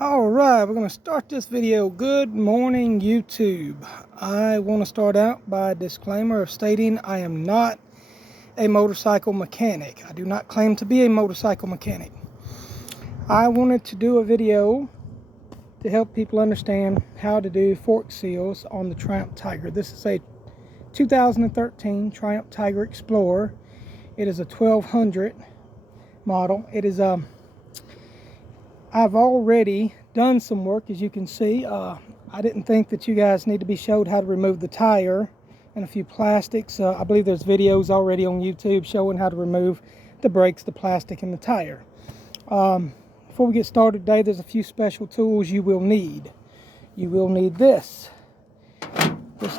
Alright, we're going to start this video. Good morning, YouTube. I want to start out by a disclaimer of stating I am not a motorcycle mechanic. I do not claim to be a motorcycle mechanic. I wanted to do a video to help people understand how to do fork seals on the Triumph Tiger. This is a 2013 Triumph Tiger Explorer. It is a 1200 model. It is I've already done some work, as you can see. I didn't think that you guys need to be showed how to remove the tire and a few plastics. I believe there's videos already on YouTube showing how to remove the brakes, the plastic, and the tire. Before we get started today, there's a few special tools you will need. You will need this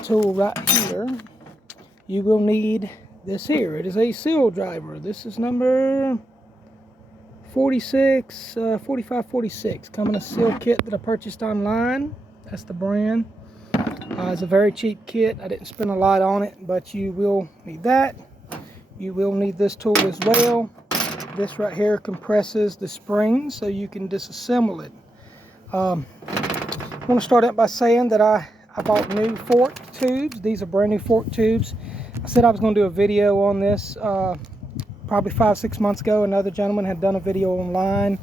tool right here. You will need this here. It is a seal driver. This is number 4546, coming in a seal kit that I purchased online. That's the brand. It's a very cheap kit. I didn't spend a lot on it, but you will need that. You will need this tool as well. This right here compresses the spring so you can disassemble it. I want to start out by saying that I bought new fork tubes. These are brand new fork tubes. I said I was going to do a video on this probably 5-6 months ago. Another gentleman had done a video online.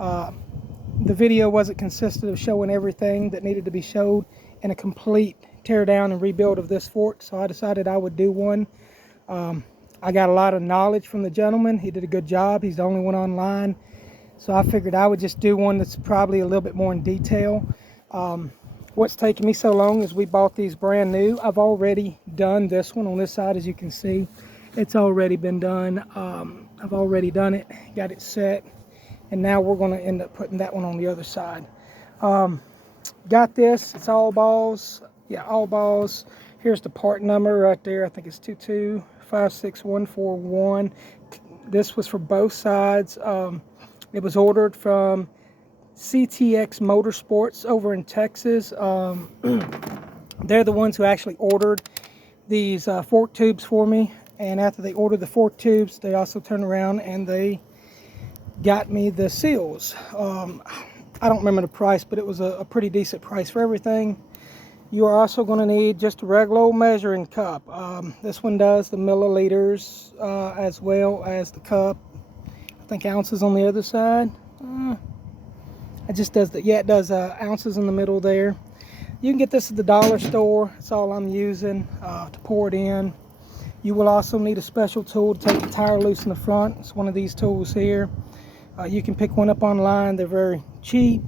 The video wasn't consistent of showing everything that needed to be showed in a complete tear down and rebuild of this fork, so I decided I would do one. I got a lot of knowledge from the gentleman. He did a good job. He's the only one online, so I figured I would just do one that's probably a little bit more in detail. What's taking me so long is we bought these brand new. I've already done this one on this side, as you can see. It's already been done. I've already done it, got it set, and now we're going to end up putting that one on the other side. Got this. It's all balls. Yeah, all balls. Here's the part number right there. I think it's 2256141. This was for both sides. It was ordered from CTX Motorsports over in Texas. They're the ones who actually ordered these fork tubes for me. And after they ordered the fork tubes, they also turned around and they got me the seals. I don't remember the price, but it was a pretty decent price for everything. You are also going to need just a regular old measuring cup. This one does the milliliters as well as the cup. I think ounces on the other side. It just does that. Yeah, it does ounces in the middle there. You can get this at the dollar store. That's all I'm using to pour it in. You will also need a special tool to take the tire loose in the front. It's one of these tools here. You can pick one up online. They're very cheap.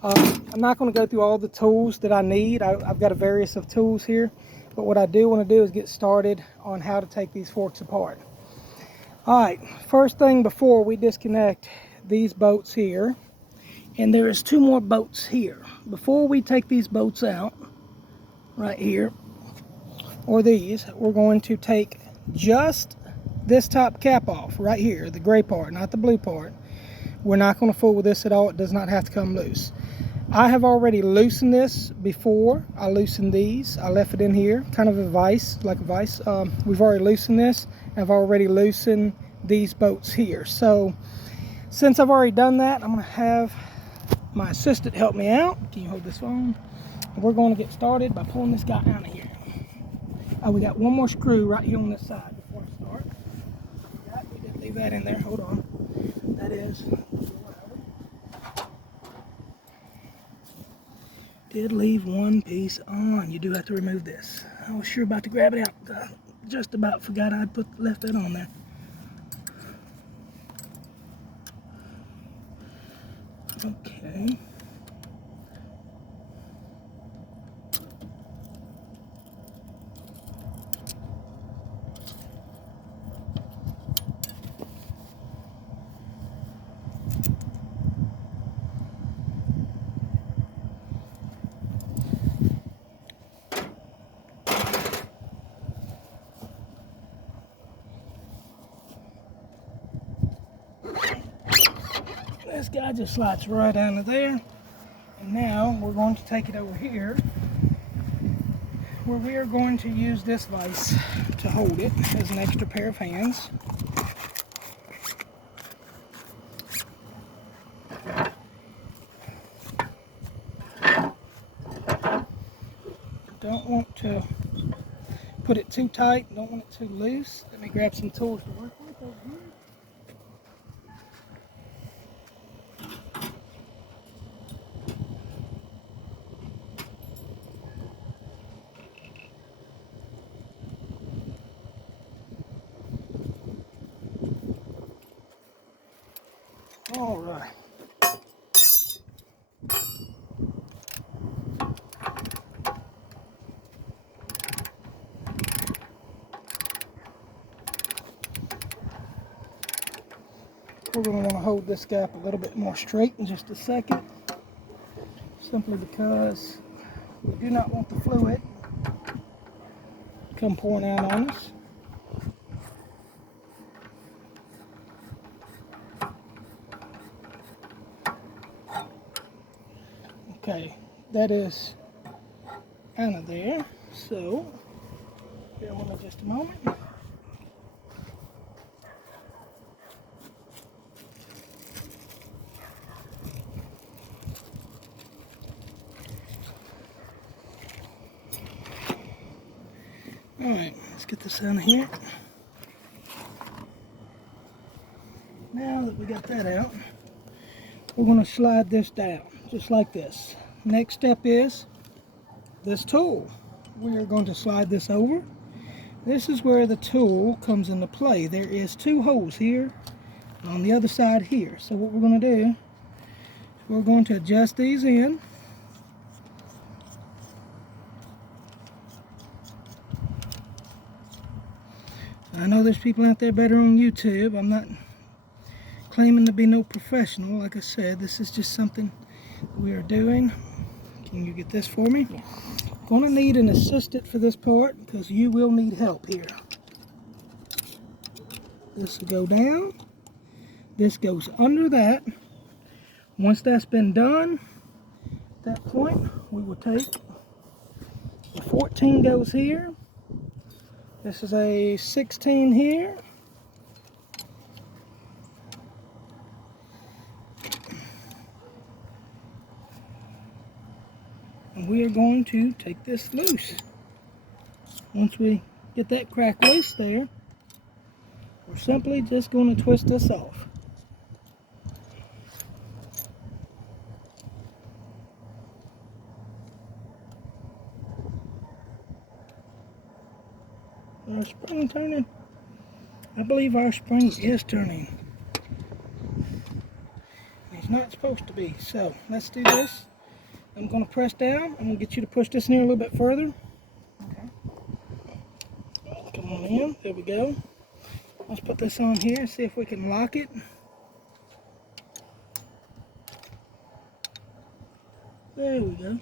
I'm not going to go through all the tools that I need. I've got a various of tools here. But what I do want to do is get started on how to take these forks apart. Alright, first thing before we disconnect these bolts here, and there is two more bolts here. Before we take these bolts out, right here, or these, we're going to take just this top cap off right here, the gray part, not the blue part. We're not going to fool with this at all. It does not have to come loose. I have already loosened this before. I loosened these. I left it in here, kind of a vise, like a vise. We've already loosened this. I've already loosened these bolts here. So since I've already done that, I'm going to have my assistant help me out. Can you hold this phone? We're going to get started by pulling this guy out of here. We got one more screw right here on this side before I start. We did leave that in there. Hold on. That is. Did leave one piece on. You do have to remove this. I was sure about to grab it out. Just about forgot I'd left that on there. Okay. This guy just slides right under there. And now we're going to take it over here, where we are going to use this vise to hold it as an extra pair of hands. don't want to put it too tight, don't want it too loose. Let me grab some tools to work with over here. All right. We're going to want to hold this gap a little bit more straight in just a second, simply because we do not want the fluid to come pouring out on us. Okay, that is kind of there, so bear with me just a moment. Alright, let's get this out of here. Now that we got that out, we're going to slide this down, just like this. Next step is this tool. We are going to slide this over. This is where the tool comes into play. There is 2 holes here, and on the other side here. So what we're going to do, we're going to adjust these in. I know there's people out there better on YouTube. I'm not claiming to be no professional. Like I said, this is just something we are doing. Can you get this for me? Yeah. Gonna need an assistant for this part because you will need help here. This will go down. This goes under that. Once that's been done, at that point we will take the 14 goes here. This is a 16 here. And we are going to take this loose. Once we get that crack loose there, we're simply just going to twist this off. Our spring turning? I believe our spring is turning. It's not supposed to be. So let's do this. I'm going to press down. I'm going to get you to push this in here a little bit further. Okay. Come on in. There we go. Let's put this on here, see if we can lock it. There we go.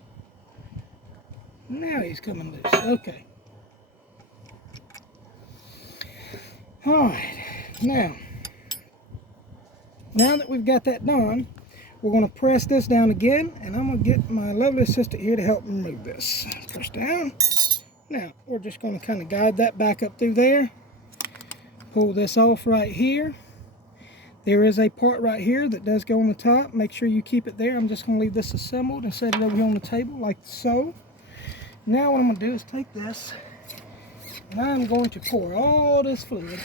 Now he's coming loose. Okay. Alright. Now that we've got that done, we're going to press this down again, and I'm going to get my lovely assistant here to help remove this. Press down. Now, we're just going to kind of guide that back up through there. Pull this off right here. There is a part right here that does go on the top. Make sure you keep it there. I'm just going to leave this assembled and set it over here on the table like so. Now what I'm going to do is take this, and I'm going to pour all this fluid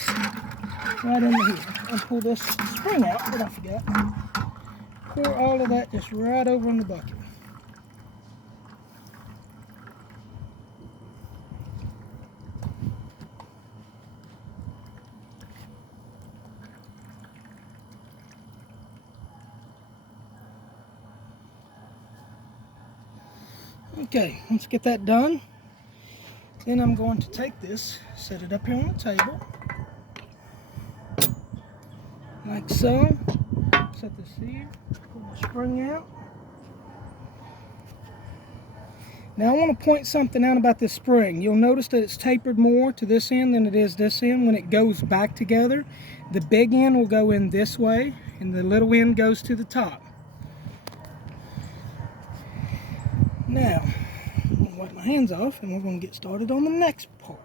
right into here. And pull this spring out that I forgot. Pour all of that just right over in the bucket. Okay, let's get that done. Then I'm going to take this, set it up here on the table, like so. Set this here, pull the spring out. Now I want to point something out about this spring. You'll notice that it's tapered more to this end than it is this end. When it goes back together, the big end will go in this way and the little end goes to the top. Now, I'm going to wipe my hands off and we're going to get started on the next part.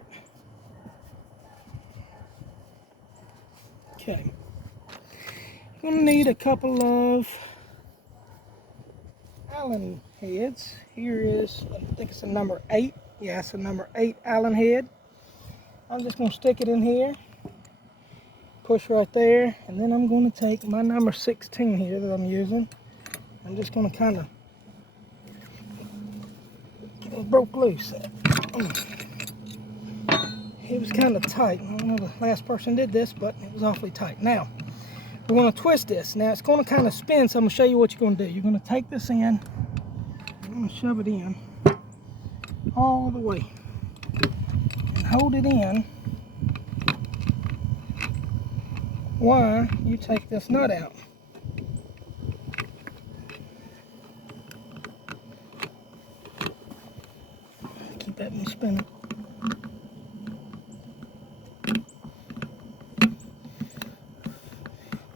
Okay. I'm going to need a couple of Allen heads. Here is, I think it's a number 8 Yeah, it's a number 8 Allen head. I'm just going to stick it in here, push right there, and then I'm going to take my number 16 here that I'm using. I'm just going to kind of get it broke loose. It was kind of tight. I don't know the last person did this, but it was awfully tight. Now, we're going to twist this. Now, it's going to kind of spin, so I'm going to show you what you're going to do. You're going to take this in, you're going to shove it in all the way, and hold it in while you take this nut out. Keep that one spinning.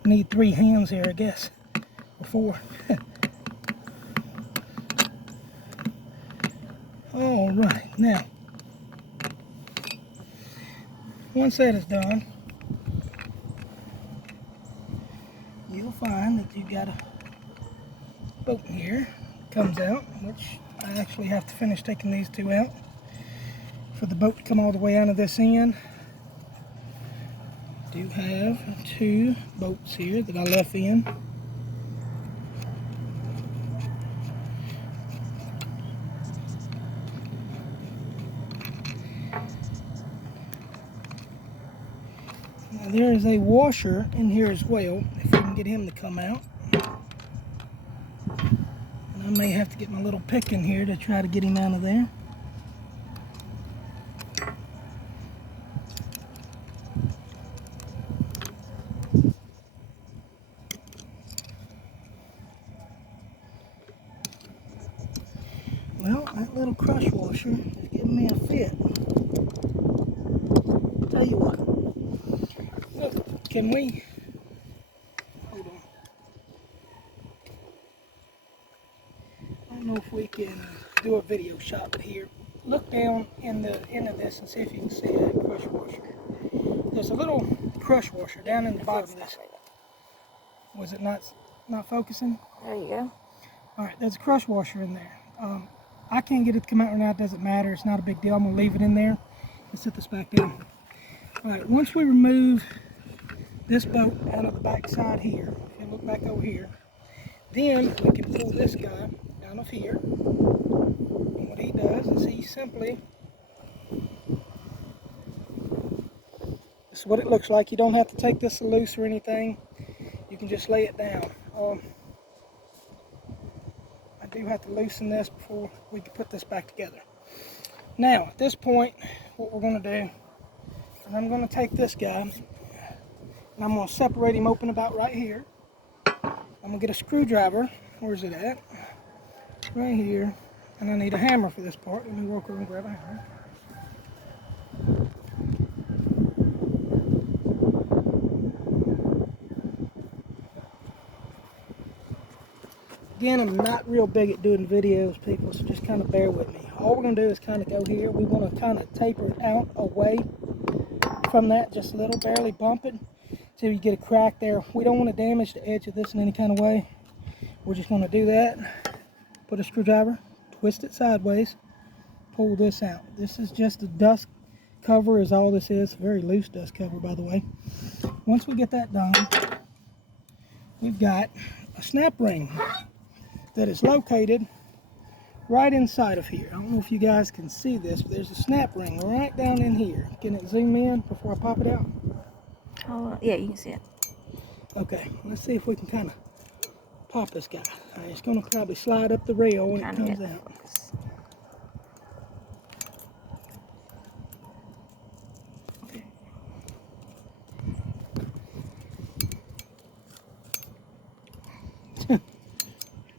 Need 3 hands here, I guess, or 4. All right, now, once that is done, you'll find that you've got a bolt in here. Comes out, which I actually have to finish taking these 2 out for the bolt to come all the way out of this end. I do have 2 bolts here that I left in. Now there is a washer in here as well, if we can get him to come out. And I may have to get my little pick in here to try to get him out of there. Well, that little crush washer is giving me a fit. Tell you what, look, can we, hold on. I don't know if we can do a video shot, but here, look down in the end of this and see if you can see that crush washer. There's a little crush washer down in the bottom of this. Was it not focusing? There you go. All right, there's a crush washer in there. I can't get it to come out right now. It doesn't matter. It's not a big deal. I'm going to leave it in there. Let's set this back down. All right, once we remove this bolt out of the back side here, if you look back over here, then we can pull this guy out of here. And what he does is he simply, this is what it looks like. You don't have to take this loose or anything. You can just lay it down. I do have to loosen this before we can put this back together. Now, at this point, what we're going to do is I'm going to take this guy and I'm going to separate him open about right here. I'm going to get a screwdriver. Where's it at? Right here. And I need a hammer for this part. Let me walk over and grab a hammer. Again, I'm not real big at doing videos, people, so just kind of bear with me. All we're going to do is kind of go here. We want to kind of taper it out away from that, just a little, barely bump it till you get a crack there. We don't want to damage the edge of this in any kind of way. We're just going to do that. Put a screwdriver, twist it sideways, pull this out. This is just a dust cover is all this is. Very loose dust cover, by the way. Once we get that done, we've got a snap ring that is located right inside of here. I don't know if you guys can see this, but there's a snap ring right down in here. Can it zoom in before I pop it out? Oh, yeah, you can see it. Okay, let's see if we can kind of pop this guy. All right, it's going to probably slide up the rail when it comes out. Focus.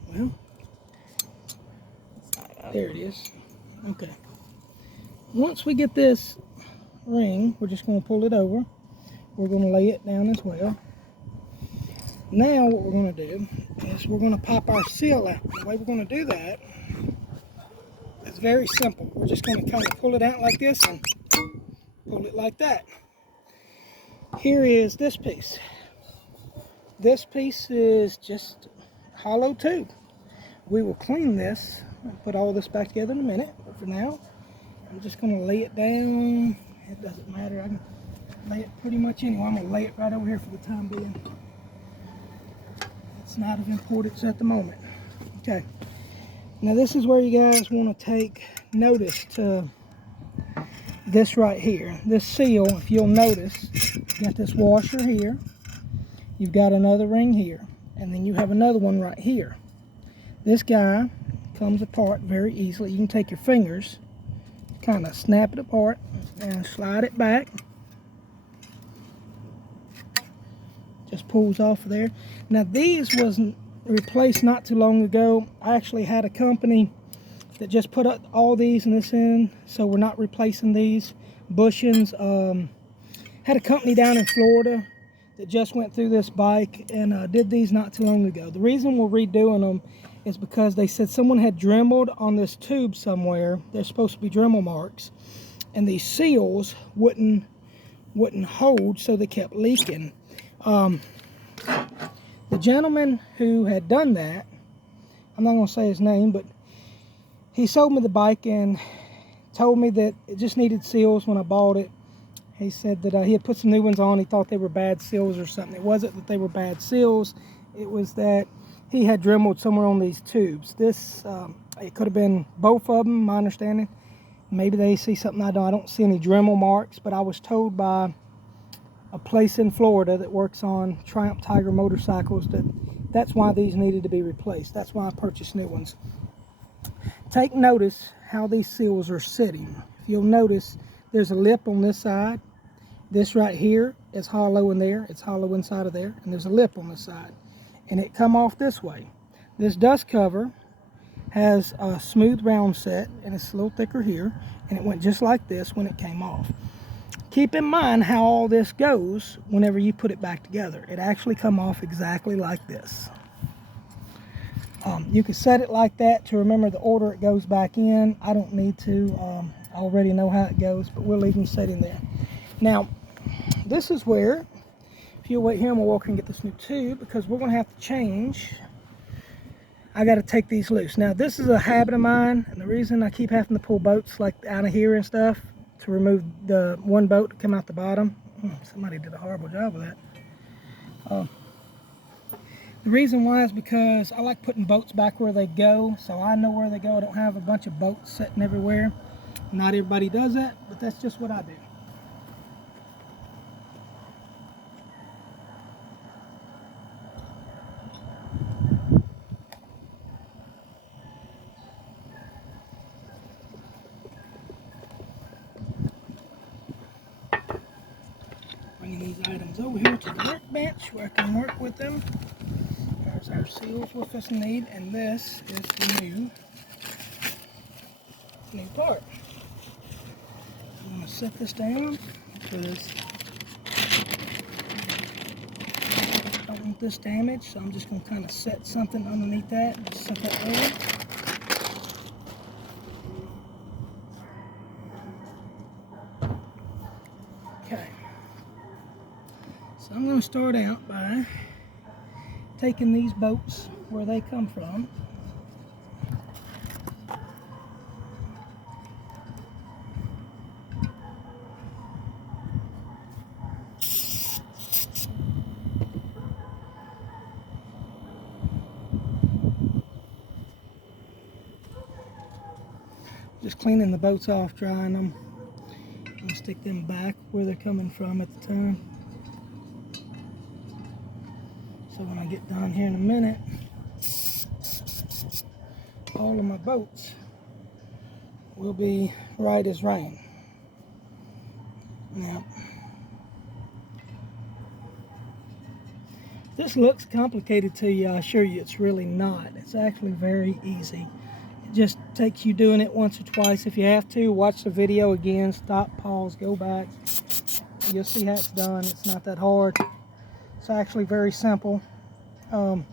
Well, there it is. Okay. Once we get this ring, we're just going to pull it over. We're going to lay it down as well. Now what we're going to do is we're going to pop our seal out. The way we're going to do that is very simple. We're just going to kind of pull it out like this and pull it like that. Here is this piece. This piece is just hollow tube. We will clean this and put all this back together in a minute, but for now, I'm just going to lay it down. It doesn't matter. I can lay it pretty much anywhere. I'm going to lay it right over here for the time being. It's not of importance at the moment. Okay. Now this is where you guys want to take notice to this right here. This seal, if you'll notice, you got this washer here. You've got another ring here. And then you have another one right here. This guy comes apart very easily. You can take your fingers, kind of snap it apart and slide it back. Just pulls off of there. Now these wasn't replaced not too long ago. I actually had a company that just put up all these in this end, so we're not replacing these bushings. Had a company down in Florida that just went through this bike and did these not too long ago. The reason we're redoing them is because they said someone had dremeled on this tube somewhere. There's supposed to be Dremel marks, and these seals wouldn't hold, so they kept leaking. The gentleman who had done that, I'm not going to say his name, but he sold me the bike and told me that it just needed seals when I bought it. He said that he had put some new ones on. He thought they were bad seals or something. It wasn't that they were bad seals. It was that he had dremeled somewhere on these tubes. This, it could have been both of them, my understanding. Maybe they see something I don't. I don't see any Dremel marks, but I was told by a place in Florida that works on Triumph Tiger motorcycles that's why these needed to be replaced. That's why I purchased new ones. Take notice how these seals are sitting. If you'll notice, there's a lip on this side. This right here is hollow in there. It's hollow inside of there. And there's a lip on this side. And it come off this way. This dust cover has a smooth round set, and it's a little thicker here. And it went just like this when it came off. Keep in mind how all this goes whenever you put it back together. It actually come off exactly like this. You can set it like that to remember the order it goes back in. I don't need to. I already know how it goes, but we'll leave them sitting there. Now, this is where, if you'll wait here, I'm going to walk and get this new tube because we're going to have to change. I got to take these loose. Now, this is a habit of mine, and the reason I keep having to pull bolts like out of here and stuff to remove the one bolt to come out the bottom. Somebody did a horrible job of that. The reason why is because I like putting bolts back where they go, so I know where they go. I don't have a bunch of bolts sitting everywhere. Not everybody does that, but that's just what I do. Bringing these items over here to the workbench where I can work with them. There's our seals we're fixing to need, and this is the new part. I'm going to set this down because I don't want this damaged, so I'm just going to kind of set something underneath that. Just set that there. Okay. So I'm going to start out by taking these bolts where they come from. Just cleaning the bolts off, drying them. I'm going to stick them back where they're coming from at the time. So when I get done here in a minute, all of my bolts will be right as rain. Now, this looks complicated to you, I assure you it's really not. It's actually very easy. It just takes you doing it once or twice. If you have to, watch the video again, stop, pause, go back. You'll see how it's done. It's not that hard. It's actually very simple. The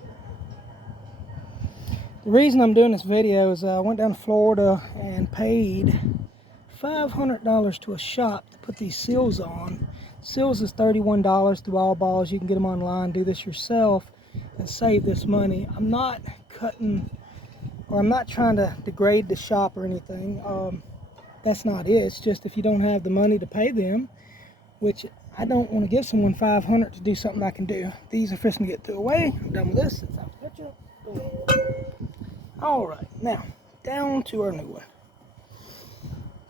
reason I'm doing this video is I went down to Florida and paid $500 to a shop to put these seals on. Seals is $31 through All Balls. You can get them online, do this yourself, and save this money. I'm not cutting, or I'm not trying to degrade the shop or anything. that's not it. It's just if you don't have the money to pay them, which I don't want to give someone $500 to do something I can do. These are fixing to get thrown away. I'm done with this. It's out the picture. Boom. All right, now down to our new one.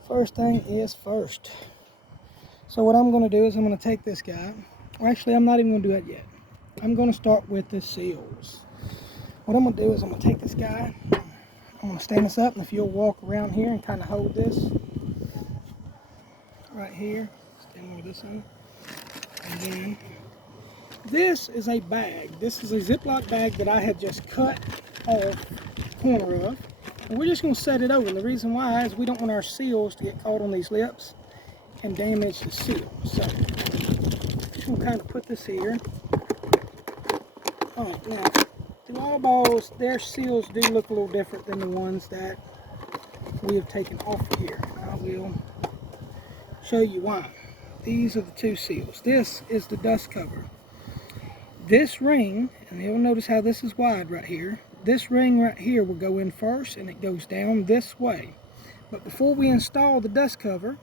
First thing is first. So what I'm going to do is I'm going to take this guy. Or actually, I'm not even going to do that yet. I'm going to start with the seals. What I'm going to do is I'm going to take this guy. I'm going to stand this up, and if you'll walk around here and kind of hold this right here. Stand with this on. And then this is a bag. This is a Ziploc bag that I had just cut off the corner of. And we're just going to set it over. And the reason why is we don't want our seals to get caught on these lips and damage the seal. So just going to kind of put this here. Oh, now, the all balls, their seals do look a little different than the ones that we have taken off here. I will show you why. These are the two seals. This is the dust cover. This ring, and you'll notice how this is wide right here. This ring right here will go in first, and it goes down this way. But before we install the dust cover,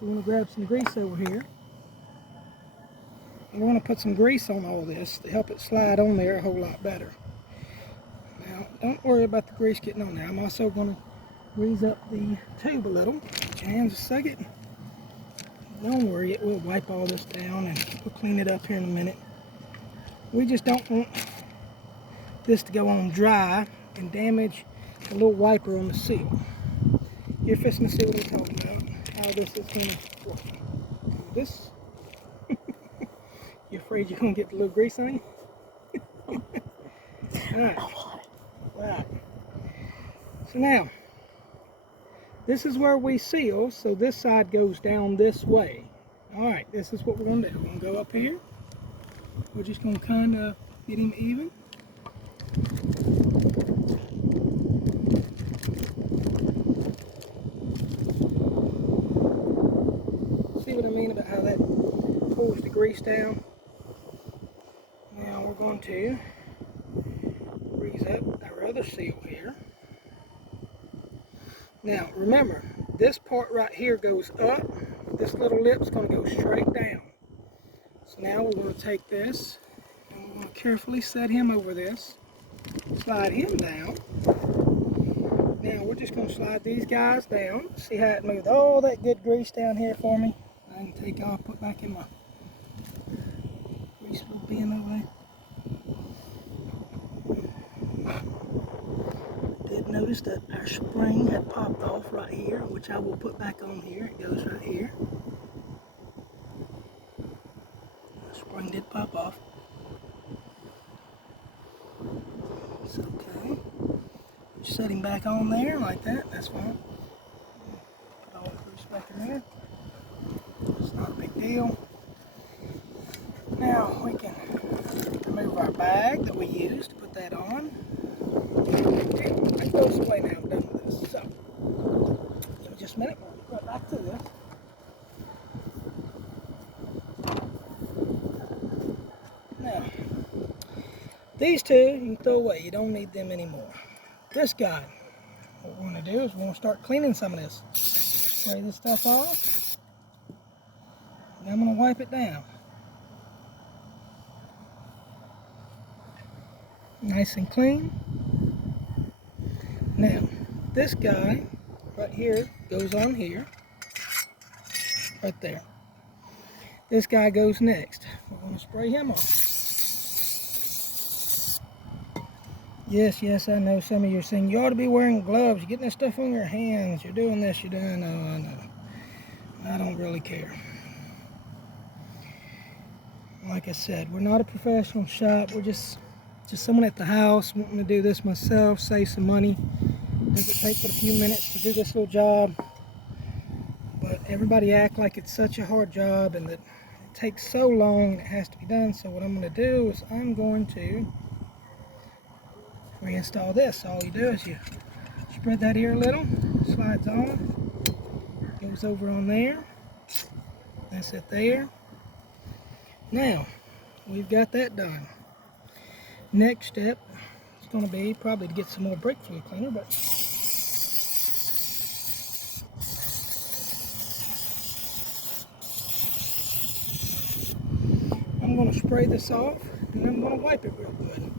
we're going to grab some grease over here. And we're going to put some grease on all this to help it slide on there a whole lot better. Now, don't worry about the grease getting on there. I'm also going to grease up the tube a little. Put your hands a second. Don't worry, it will wipe all this down, and we'll clean it up here in a minute. We just don't want this to go on dry and damage the little wiper on the seal. You're fixing to see what we're talking about, how this is going to work. This, you afraid you're going to get the little grease on you? Alright. Wow. So now, this is where we seal, so this side goes down this way. Alright, this is what we're going to do. We're going to go up here. We're just going to kind of get him even. See what I mean about how that pulls the grease down? Now we're going to grease up our other seal here. Now remember, this part right here goes up. This little lip's going to go straight down. So now we're going to take this and we're going to carefully set him over this. Slide him down. Now we're just going to slide these guys down. See how it moved all that good grease down here for me? I can take off, put back in my grease bin over there. Did notice that our spring had popped off right here, which I will put back on here. It goes right here. The spring did pop off. It's okay. Just set him back on there like that. That's fine. Put all the grease back in there. It's not a big deal. Now we can remove our bag that we used to put that on. That goes away now. I'm done with this. So, give me just a minute. We'll go back to this. Now, these two you can throw away. You don't need them anymore. This guy, what we're going to do is we're going to start cleaning some of this. Spray this stuff off. And I'm going to wipe it down. Nice and clean. Now, this guy right here goes on here. Right there. This guy goes next. We're going to spray him off. Yes, I know some of you are saying, you ought to be wearing gloves. You're getting this stuff on your hands. You're doing this, you're doing that. No, I know. I don't really care. Like I said, we're not a professional shop. We're just someone at the house wanting to do this myself, save some money. Does it take but a few minutes to do this little job? But everybody act like it's such a hard job and that it takes so long and it has to be done. So what I'm going to do is I'm going to reinstall this. All you do is you spread that ear a little, slides on, goes over on there. That's it there. Now, we've got that done. Next step is going to be probably to get some more brake fluid cleaner, but spray this off, and I'm going to wipe it real good.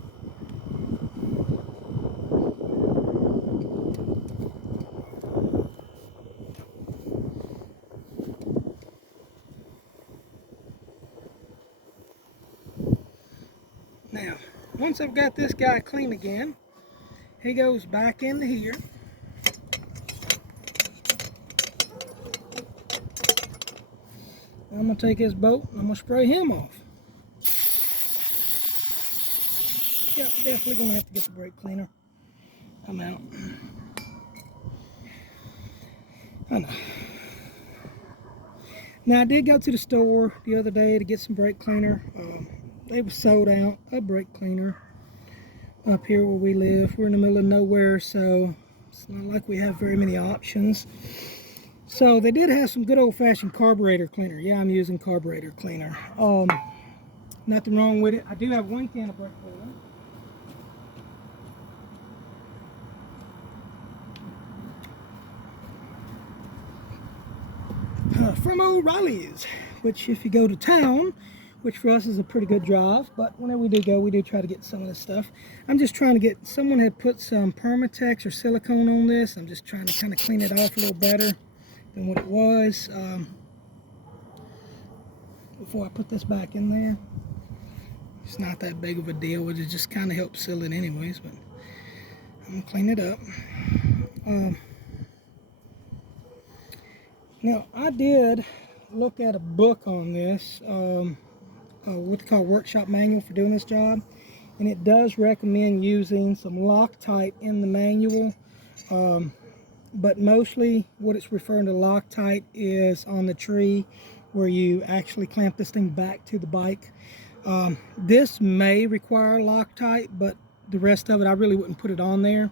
Now, once I've got this guy clean again, he goes back into here. I'm going to take his boat and I'm going to spray him off. Yep, definitely going to have to get the brake cleaner. I'm out. I know. Now, I did go to the store the other day to get some brake cleaner. They were sold out a brake cleaner up here where we live. We're in the middle of nowhere, so it's not like we have very many options. So they did have some good old-fashioned carburetor cleaner. Yeah, I'm using carburetor cleaner. Nothing wrong with it. I do have one can of brake cleaner. From O'Reilly's, which if you go to town, which for us is a pretty good drive, but whenever we do go, we do try to get some of this stuff. I'm just trying to get, someone had put some Permatex or silicone on this. I'm just trying to kind of clean it off a little better than what it was before I put this back in there. It's not that big of a deal, it just kind of helps seal it anyways, but I'm gonna clean it up. Now, I did look at a book on this, what they call workshop manual for doing this job, and it does recommend using some Loctite in the manual, but mostly what it's referring to Loctite is on the tree where you actually clamp this thing back to the bike. This may require Loctite, but the rest of it I really wouldn't put it on there.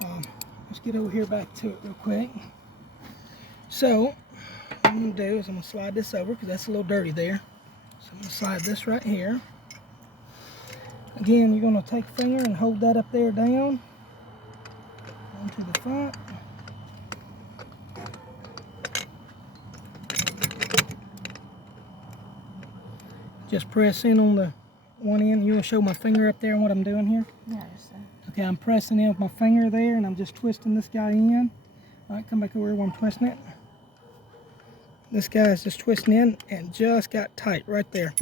Let's get over here back to it real quick. So what I'm going to do is I'm going to slide this over because that's a little dirty there. So I'm going to slide this right here. Again, you're going to take a finger and hold that up there down onto the front. Just press in on the one end. You want to show my finger up there and what I'm doing here? Yeah, sir. Okay, I'm pressing in with my finger there and I'm just twisting this guy in. All right, come back over here where I'm twisting it. This guy is just twisting in and just got tight right there.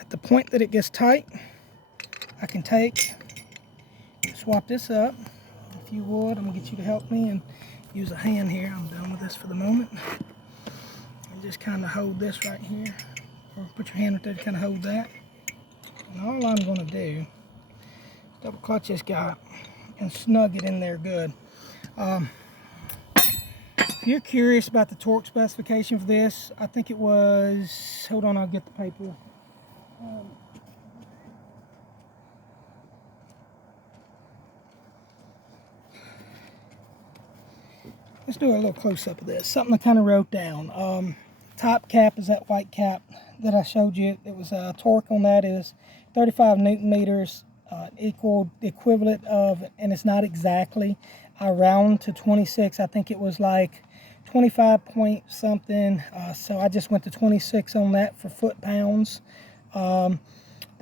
At the point that it gets tight, I can swap this up. If you would, I'm gonna get you to help me and use a hand here. I'm done with this for the moment. And just kind of hold this right here. Or put your hand right there to kind of hold that. And all I'm gonna do is double clutch this guy and snug it in there good. If you're curious about the torque specification for this, I think it was, hold on, I'll get the paper. Let's do a little close-up of this. Something I kind of wrote down. Top cap is that white cap that I showed you. It was torque on that is 35 Newton meters, equivalent of, and it's not exactly, I round to 26. I think it was like 25 point something, so I just went to 26 on that for foot-pounds. The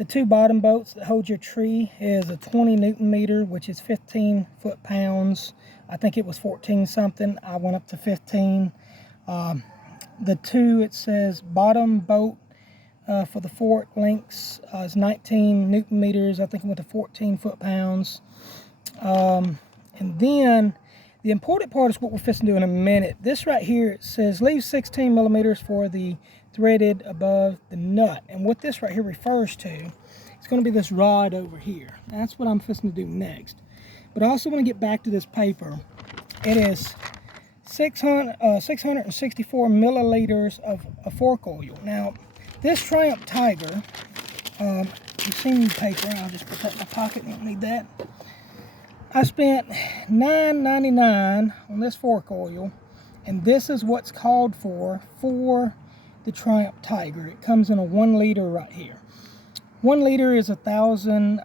two bottom bolts that hold your tree is a 20 Newton meter, which is 15 foot-pounds. I think it was 14 something. I went up to 15. The two, it says bottom bolt for the fork links is 19 Newton meters. I think I went to 14 foot-pounds. And then the important part is what we're fixing to do in a minute. This right here, it says leave 16 millimeters for the threaded above the nut. And what this right here refers to, it's going to be this rod over here. That's what I'm fixing to do next. But I also want to get back to this paper. It is 664 milliliters of fork oil. Now, this Triumph Tiger, you've seen the paper. I'll just put that in my pocket. Don't need that. I spent $9.99 on this fork oil, and this is what's called for the Triumph Tiger. It comes in a 1 liter right here. 1 liter is 1,000.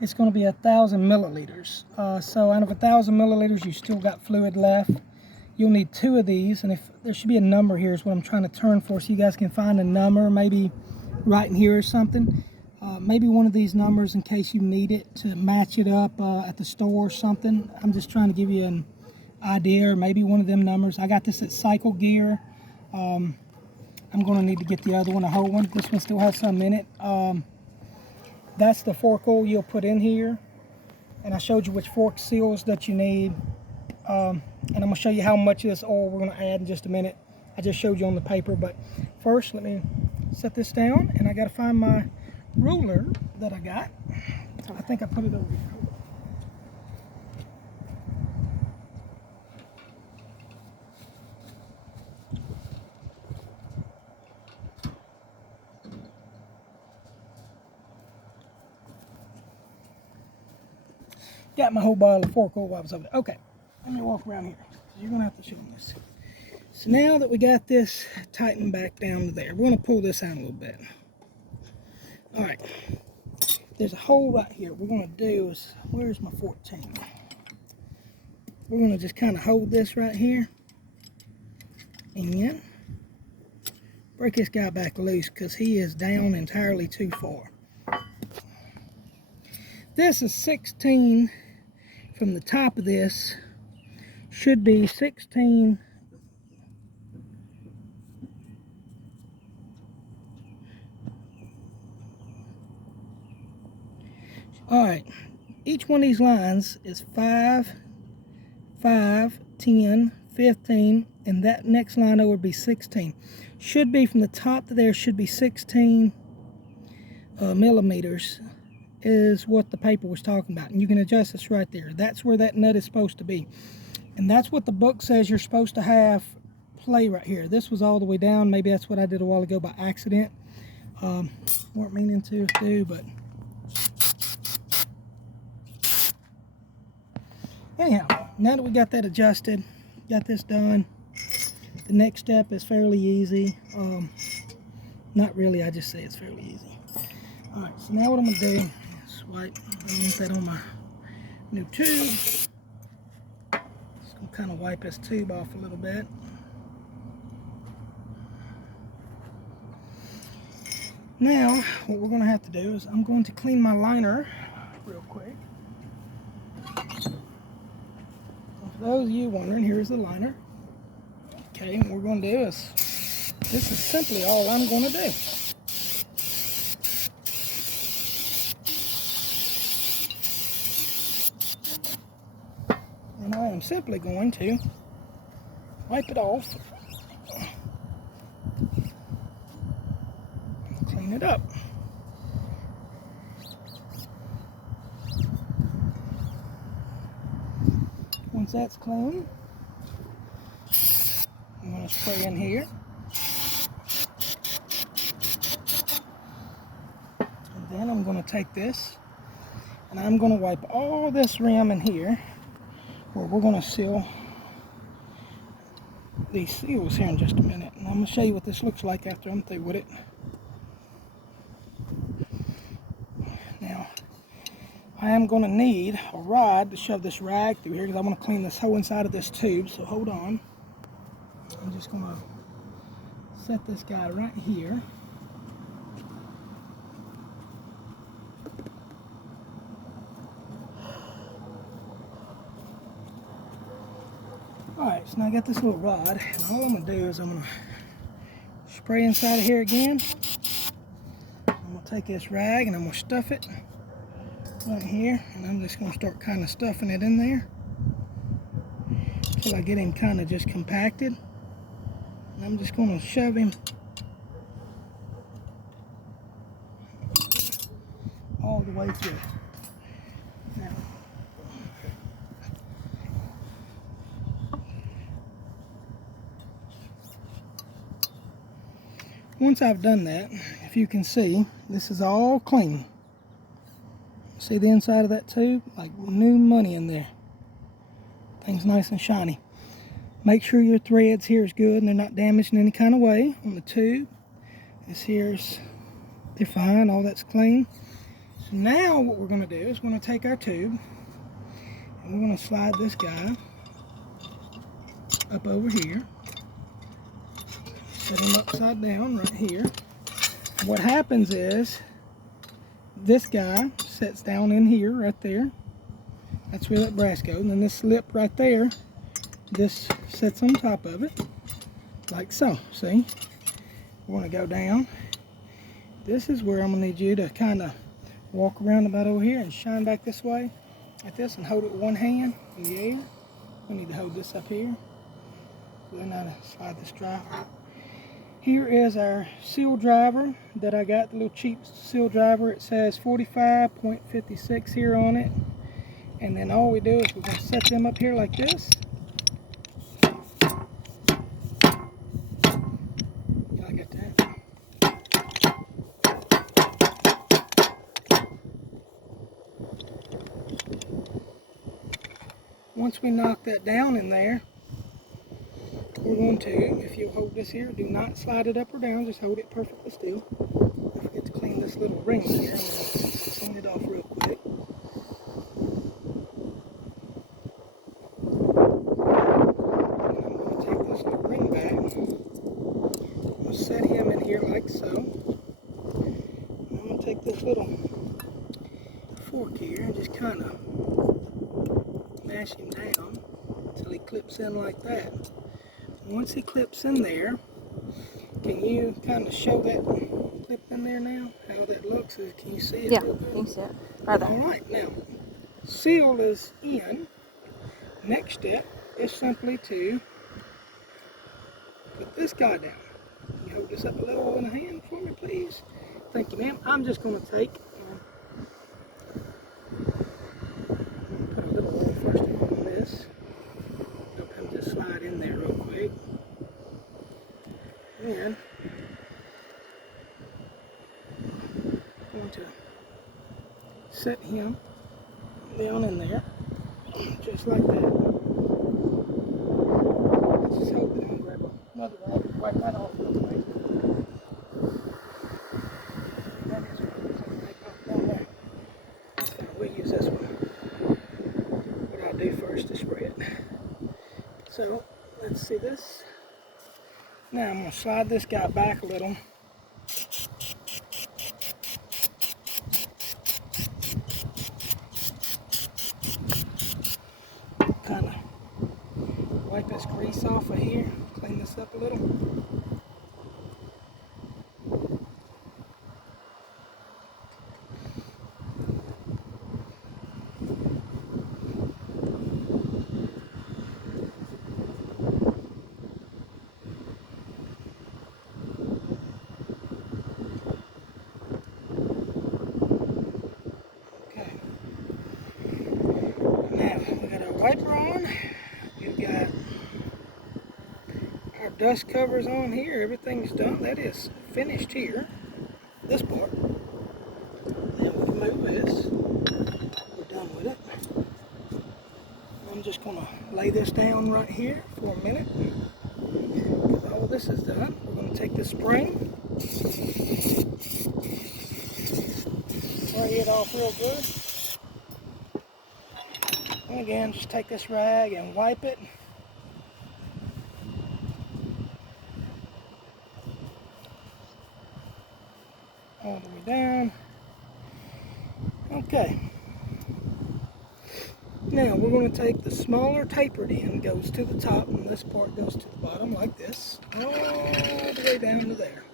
It's going to be 1,000 milliliters. So out of 1,000 milliliters, you still got fluid left. you'll need 2 of these, and if there should be a number here is what I'm trying to turn for, so you guys can find a number, maybe right in here or something. Maybe one of these numbers in case you need it to match it up at the store or something. I'm just trying to give you an idea, or maybe one of them numbers. I got this at Cycle Gear. I'm going to need to get the other one, a whole one. This one still has some in it. That's the fork oil you'll put in here, and I showed you which fork seals that you need. And I'm going to show you how much of this oil we're going to add in just a minute. I just showed you on the paper, but first let me set this down, and I got to find my ruler that I got. I think I put it over here. Got my whole bottle of fork oil while I was over there. Okay, let me walk around here. You're going to have to show me this. So now that we got this tightened back down to there, we're going to pull this out a little bit. All right, there's a hole right here. What we're going to do is, where's my 14? We're going to just kind of hold this right here and break this guy back loose because he is down entirely too far. This is 16 from the top of this, should be 16 . All right, each one of these lines is 5, 5, 10, 15, and that next line over would be 16. Should be from the top to there, should be 16 millimeters is what the paper was talking about. And you can adjust this right there. That's where that nut is supposed to be. And that's what the book says you're supposed to have play right here. This was all the way down. Maybe that's what I did a while ago by accident. Weren't meaning to do, but anyhow, now that we got that adjusted, got this done, the next step is fairly easy. Not really, I just say it's fairly easy. All right, so now what I'm gonna do is wipe, I want that on my new tube. Just gonna kind of wipe this tube off a little bit. Now, what we're gonna have to do is I'm going to clean my liner real quick. For those of you wondering, here's the liner. Okay, what we're going to do is, this is simply all I'm going to do. And I am simply going to wipe it off, clean it up. Once that's clean, I'm going to spray in here. And then I'm going to take this and I'm going to wipe all this rim in here where we're going to seal these seals here in just a minute. And I'm going to show you what this looks like after I'm through with it. Now, I am going to need a rod to shove this rag through here because I want to clean this whole inside of this tube, so hold on. I'm just going to set this guy right here. Alright, so now I got this little rod, and all I'm going to do is I'm going to spray inside of here again. I'm going to take this rag and I'm going to stuff it right here, and I'm just going to start kind of stuffing it in there until I get him kind of just compacted. And I'm just going to shove him all the way through. Now, once I've done that, if you can see, this is all clean. See the inside of that tube? Like new money in there. Thing's nice and shiny. Make sure your threads here is good and they're not damaged in any kind of way on the tube. This here's, they're fine, all that's clean. So now what we're going to do is we're going to take our tube and we're going to slide this guy up over here. Set him upside down right here. What happens is this guy sets down in here, right there. That's where that brass goes. And then this slip right there, this sits on top of it, like so. See? We're going to go down. This is where I'm going to need you to kind of walk around about over here and shine back this way, like this, and hold it with one hand in the air. We need to hold this up here. Then I slide this driver. Here is our seal driver that I got, the little cheap seal driver. It says 45.56 here on it. And then all we do is we're going to set them up here like this. I got that. Once we knock that down in there, we're going to, if you hold this here, do not slide it up or down, just hold it perfectly still. Don't forget to clean this little ring here. I'm going to clean it off real quick. And I'm going to take this little ring back. I'm going to set him in here like so. I'm going to take this little fork here and just kind of mash him down until he clips in like that. Once he clips in there, can you kind of show that clip in there now? How that looks? Can you see it? Yeah, you can see it. Right there. All right, now, seal is in. Next step is simply to put this guy down. Can you hold this up a little in a hand for me, please? Thank you, ma'am. I'm just going to take, put a little oil first on this. Help him just slide in there real quick. And I'm going to set him down in there, just like that. Let's just hold it and grab another rag, wipe that off real quick. That is right down there. So we'll use this one. What I'll do first is spray it. So let's see this. Now I'm going to slide this guy back a little. Kind of wipe this grease off of here. Clean this up a little. Wiper on. We've got our dust covers on here. Everything's done. That is finished here. This part. Then we can move this. We're done with it. I'm just going to lay this down right here for a minute. Because all this is done. We're going to take this spring. Spray it off real good. And again, just take this rag and wipe it. All the way down. Okay. Now we're going to take the smaller tapered end, goes to the top, and this part goes to the bottom like this, all the way down to there.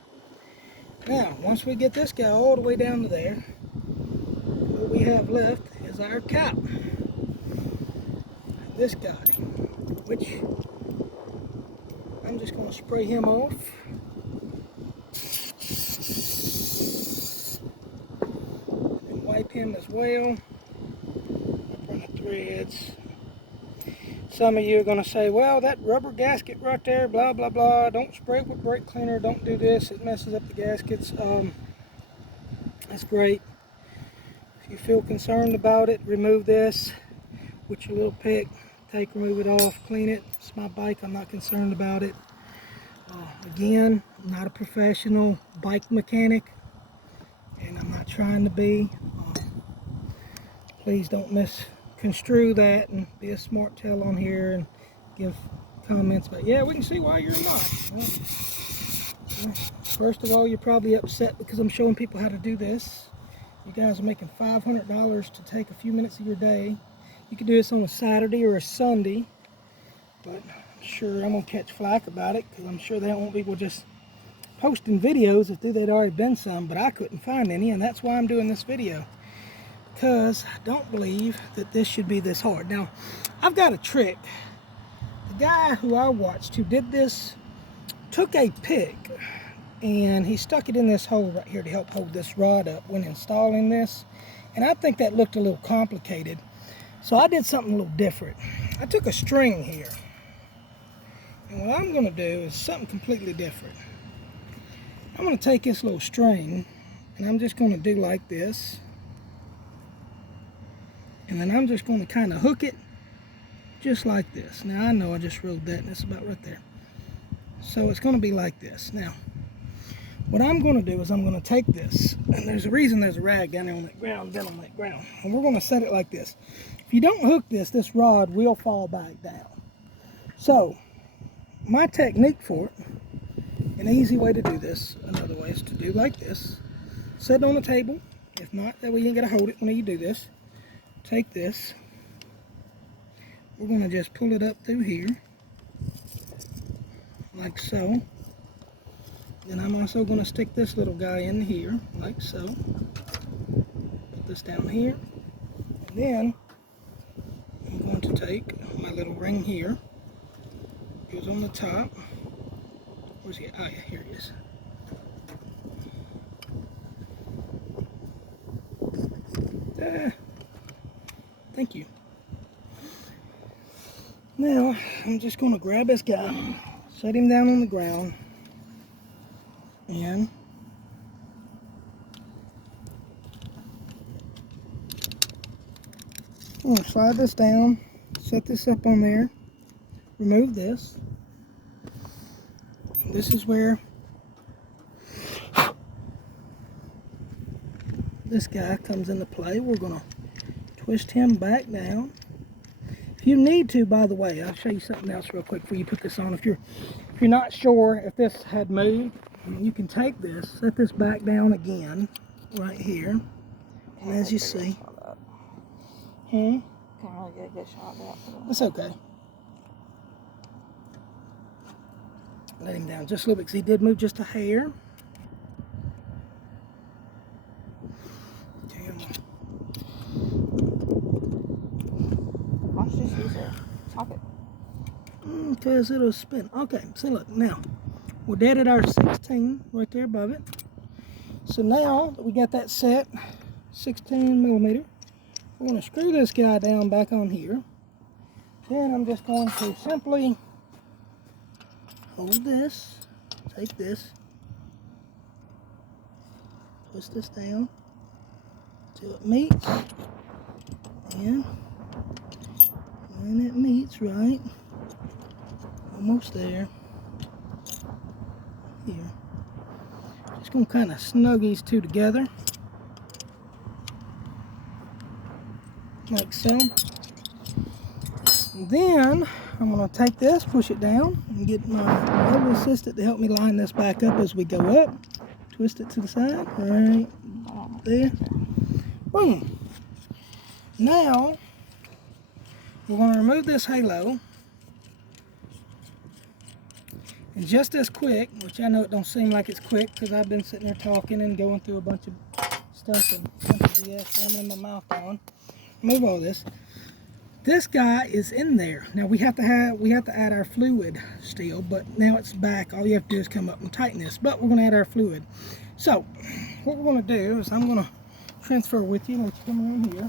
Now, once we get this guy all the way down to there, what we have left is our cap. This guy, which I'm just going to spray him off. And wipe him as well. Up on the threads. Some of you are going to say, well, that rubber gasket right there, blah, blah, blah. Don't spray it with brake cleaner. Don't do this. It messes up the gaskets. That's great. If you feel concerned about it, remove this with your little pick. Remove it off, clean it. It's my bike, I'm not concerned about it. Again, I'm not a professional bike mechanic, and I'm not trying to be. Please don't misconstrue that and be a smart tail on here and give comments, but yeah, we can see why you're not. Well, first of all, you're probably upset because I'm showing people how to do this. You guys are making $500 to take a few minutes of your day. You could do this on a Saturday or a Sunday, but I'm sure I'm gonna catch flack about it because I'm sure they don't want people just posting videos if there'd already been some, but I couldn't find any, and that's why I'm doing this video, because I don't believe that this should be this hard. Now, I've got a trick. The guy who I watched who did this took a pick and he stuck it in this hole right here to help hold this rod up when installing this, and I think that looked a little complicated, so I did something a little different. I took a string here, and what I'm going to do is something completely different. I'm going to take this little string and I'm just going to do like this, and then I'm just going to kind of hook it just like this. Now I know I just wrote that and it's about right there, so it's going to be like this. Now what I'm going to do is I'm going to take this, and there's a reason there's a rag down there on that ground, down on that ground, and we're going to set it like this. If you don't hook this rod will fall back down. So my technique for it, an easy way to do this, another way is to do like this. Set it on the table. If not, that way you ain't got to hold it when you do this. Take this. We're going to just pull it up through here, like so. Then I'm also going to stick this little guy in here, like so. Put this down here. And then I'm going to take my little ring here. Goes on the top. Where's he? Oh yeah, here he is. Thank you. Now, I'm just going to grab this guy, set him down on the ground, and I'm going to slide this down, set this up on there, remove this. This is where this guy comes into play. We're going to twist him back down. If you need to, by the way, I'll show you something else real quick before you put this on. If you're not sure if this had moved, you can take this, set this back down again, right here, and as you see, Can't really get a good shot of that. it's okay. Let him down just a little bit because he did move just a hair. Why don't you just use a socket? Because it'll spin. Okay, so look, now we're dead at our 16 right there above it. So now that we got that set, 16 millimeter, we're going to screw this guy down back on here. Then I'm just going to simply hold this, take this, twist this down till it meets, and when it meets right, almost there, here, just going to kind of snug these two together, like so. And then I'm going to take this, push it down, and get my lovely assistant to help me line this back up as we go up. Twist it to the side, right there. Boom. Now, we're going to remove this halo. And just as quick, which I know it don't seem like it's quick because I've been sitting there talking and going through a bunch of stuff and a bunch of BS running my mouth on. Remove all this. This guy is in there. Now we have to add our fluid still, but now it's back. All you have to do is come up and tighten this, but we're going to add our fluid. So what we're going to do is I'm going to transfer with you. Let you come around here.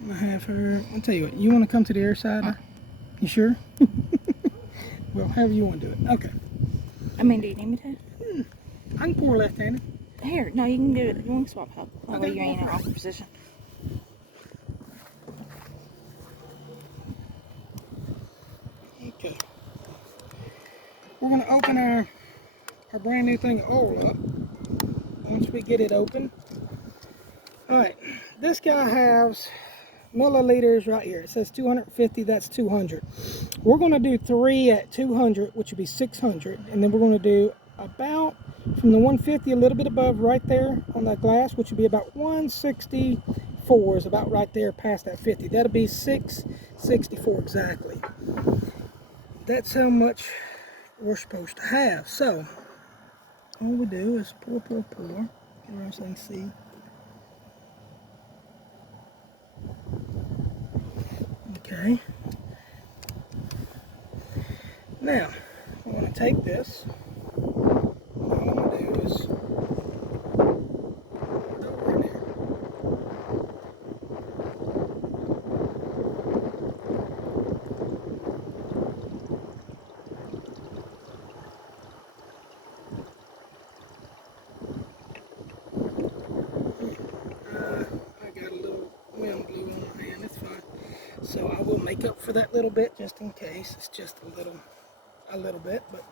I'm going to have her, I'll tell you what, you want to come to the air side? You sure? Well, however you want to do it. Okay. I mean, do you need me to? I can pour left-handed. Here, no, you can do it. You can swap help. That way Okay, you ain't in go an for it. awkward position. Okay. We're going to open our brand new thing of oil up. Once we get it open. Alright, this guy has milliliters right here. It says 250, that's 200. We're going to do 3 at 200, which would be 600. And then we're going to do about from the 150 a little bit above right there on that glass, which would be about 164 is about right there past that 50. That'll be 664 exactly. That's how much we're supposed to have. So all we do is pour. Get around so I can see. Okay. Now, I'm going to take this. All I'm going to do is pour it over in there. I got a little wind blew on my hand. It's fine. So I will make up for that little bit just in case. It's just a little bit, but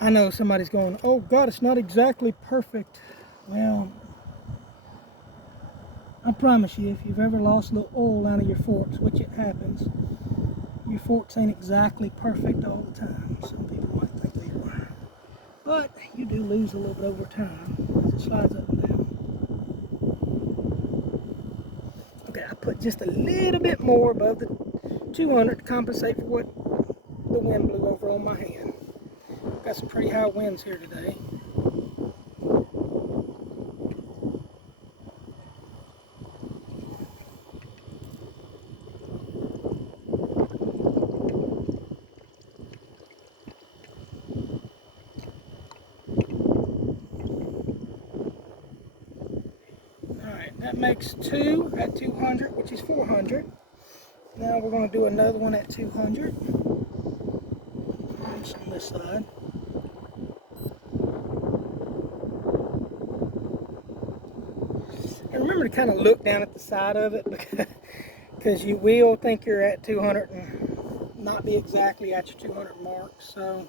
I know somebody's going, oh God, it's not exactly perfect. Well, I promise you, if you've ever lost a little oil out of your forks, which it happens, your forks ain't exactly perfect all the time. Some people might think they are. But you do lose a little bit over time as it slides up and down. Okay, I put just a little bit more above the 200 to compensate for what the wind blew over on my hand. Got some pretty high winds here today. Alright, that makes 2 at 200, which is 400. Now we're going to do another one at 200. Just on this side. And remember to kind of look down at the side of it because you will think you're at 200 and not be exactly at your 200 mark. So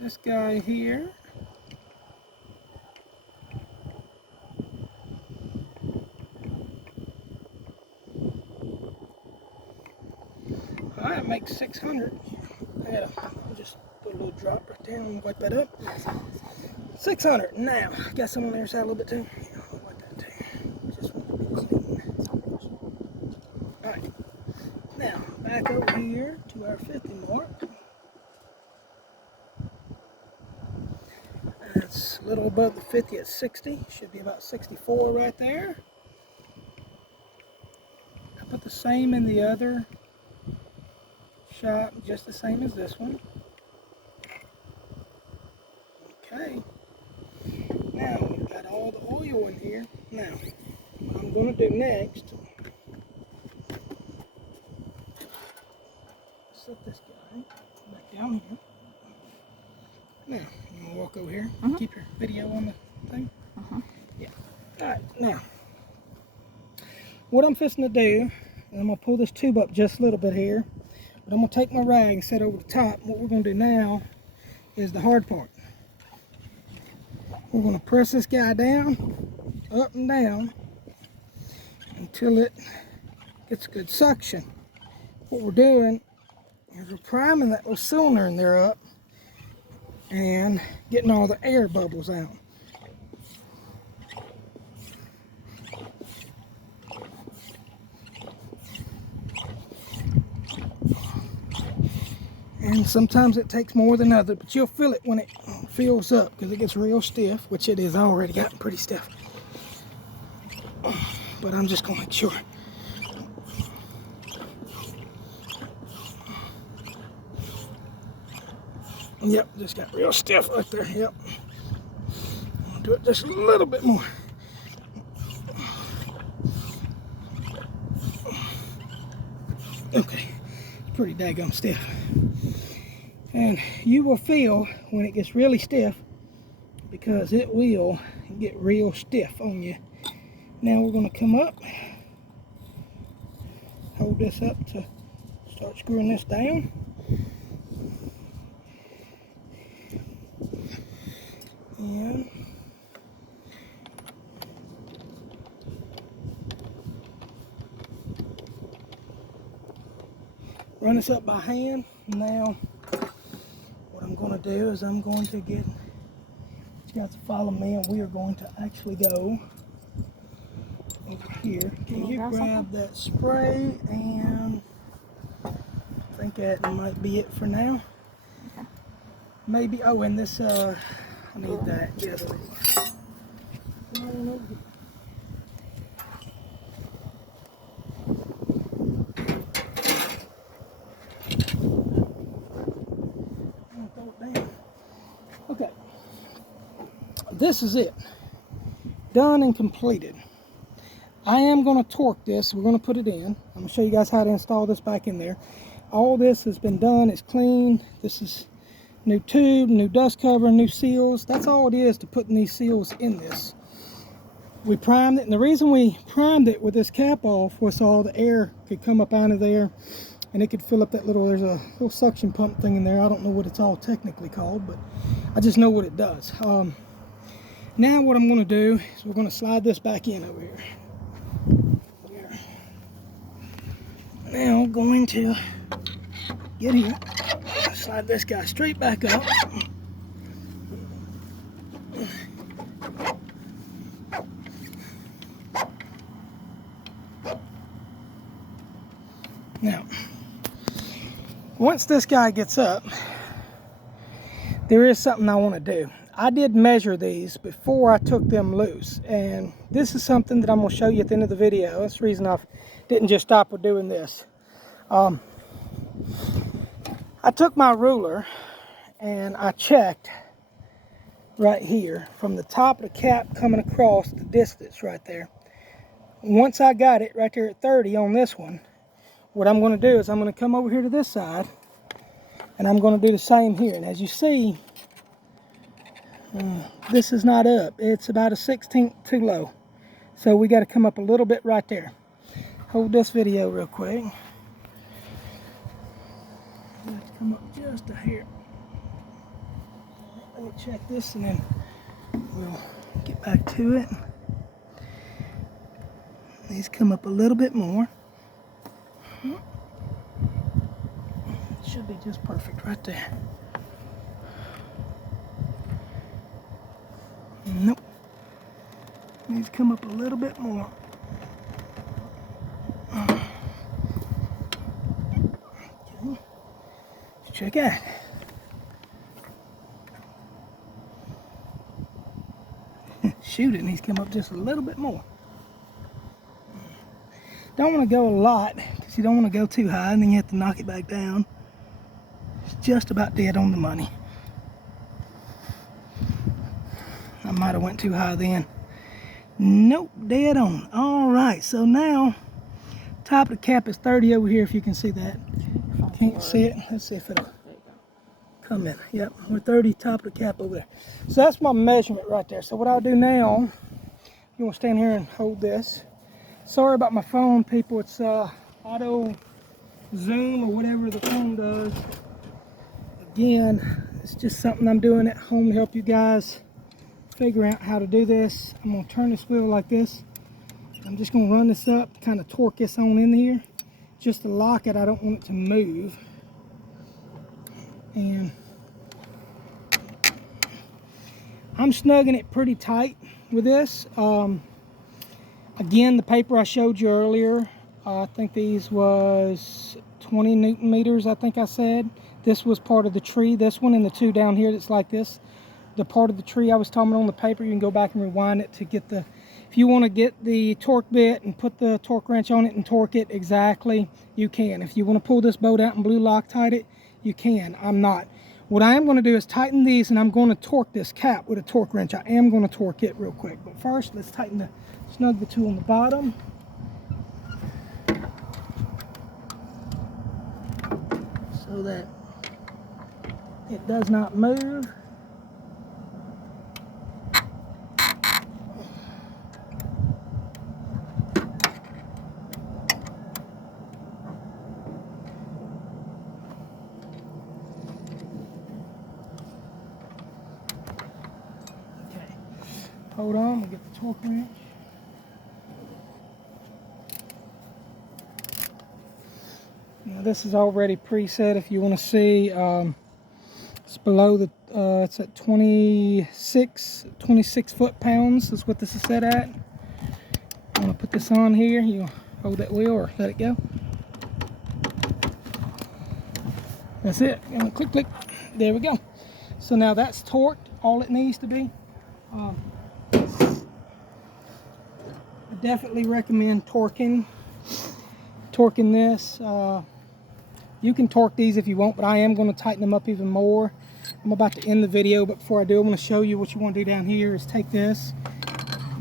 this guy here, alright, makes 600. I'll just put a little drop right there and wipe that up. 600. Now, got some on the other side a little bit too. Yeah, I'll wipe that too. Just want to be clean. Alright. Now, back over here to our 50 mark. That's a little above the 50 at 60. Should be about 64 right there. I put the same in the other shot, just the same as this one. Okay. Now we've got all the oil in here. Now, what I'm going to do next, set this guy back down here. Now, I'm going to walk over here. Keep your video on the thing. Yeah. Alright, now, what I'm fixing to do, I'm going to pull this tube up just a little bit here, but I'm going to take my rag and set it over the top. What we're going to do now is the hard part. We're going to press this guy down, up and down, until it gets good suction. What we're doing is we're priming that little cylinder in there up and getting all the air bubbles out. And sometimes it takes more than others, but you'll feel it when it fills up because it gets real stiff, which it is already gotten pretty stiff. But I'm just going to make sure. Yep, just got real stiff right there. Yep. I'll do it just a little bit more. Okay, it's pretty daggum stiff. And you will feel when it gets really stiff because it will get real stiff on you. Now we're going to come up, hold this up to start screwing this down. And run this up by hand. Now, what I'm going to do is I'm going to get, you guys to follow me, and we are going to actually go over here. Can you grab that spray? And I think that might be it for now. Okay. Maybe, oh, and this, I need that. Yeah, there we go. Okay, this is it. Done and completed. I am going to torque this. We're going to put it in. I'm going to show you guys how to install this back in there. All this has been done. It's clean. This is new tube, new dust cover, new seals. That's all it is to putting these seals in this. We primed it, and the reason we primed it with this cap off was so all the air could come up out of there, and it could fill up that little, there's a little suction pump thing in there. I don't know what it's all technically called, but I just know what it does. Now what I'm going to do is we're going to slide this back in over here. Now going to get here, slide this guy straight back up. Now, once this guy gets up, there is something I want to do. I did measure these before I took them loose, and this is something that I'm going to show you at the end of the video. That's the reason I didn't just stop with doing this. I took my ruler and I checked right here from the top of the cap coming across the distance right there. Once I got it right there at 30 on this one, what I'm going to do is I'm going to come over here to this side, and I'm going to do the same here. And as you see, this is not up. It's about a 1/16 too low. So we got to come up a little bit right there. Hold this video real quick. Let's come up just a hair. Let me check this, and then we'll get back to it. These come up a little bit more. Should be just perfect right there. Nope. These come up a little bit more. Okay. Let's check out. Shoot it, and he's come up just a little bit more. Don't want to go a lot, because you don't want to go too high, and then you have to knock it back down. It's just about dead on the money. I might have went too high then. Nope, dead on. All right, so now top of the cap is 30 over here, if you can see that. Can't see it. Let's see if it'll come in. Yep, we're 30 top of the cap over there. So that's my measurement right there. So what I'll do now, you want to stand here and hold this. Sorry about my phone, people. It's auto zoom or whatever the phone does. Again, it's just something I'm doing at home to help you guys figure out how to do this. I'm going to turn this wheel like this. I'm just going to run this up, kind of torque this on in here. Just to lock it, I don't want it to move. And I'm snugging it pretty tight with this. Again, the paper I showed you earlier, I think these was 20 Newton meters, I think I said. This was part of the tree. This one and the two down here that's like this. The part of the tree I was talking about on the paper, you can go back and rewind it to get the, if you want to get the torque bit and put the torque wrench on it and torque it exactly, you can. If you want to pull this bolt out and blue Loctite it, you can. I'm not. What I am going to do is tighten these, and I'm going to torque this cap with a torque wrench. I am going to torque it real quick. But first, let's tighten the, snug the two on the bottom. So that it does not move. Hold on, we'll get the torque wrench. Now this is already preset if you want to see. It's below the, it's at 26 foot-pounds is what this is set at. I'm going to put this on here. You hold that wheel or let it go. That's it. And click, click. There we go. So now that's torqued, all it needs to be. I definitely recommend torquing this. You can torque these if you want, but I am going to tighten them up even more. I'm about to end the video, but before I do, I want to show you what you want to do down here is take this.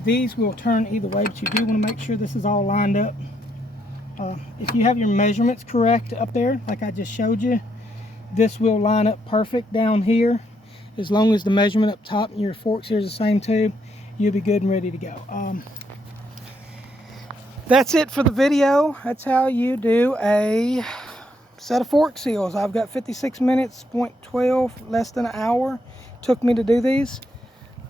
These will turn either way, but you do want to make sure this is all lined up. If you have your measurements correct up there, like I just showed you, this will line up perfect down here. As long as the measurement up top and your forks here is the same too, you'll be good and ready to go. That's it for the video. That's how you do a set of fork seals. I've got 56 minutes, 0.12, less than an hour took me to do these.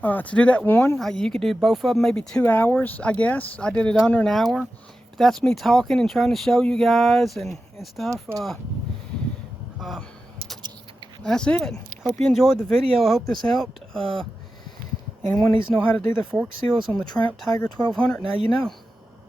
To do that one, you could do both of them, maybe 2 hours, I guess. I did it under an hour. But that's me talking and trying to show you guys and stuff. That's it. Hope you enjoyed the video. I hope this helped. Anyone needs to know how to do their fork seals on the Triumph Tiger 1200, now you know.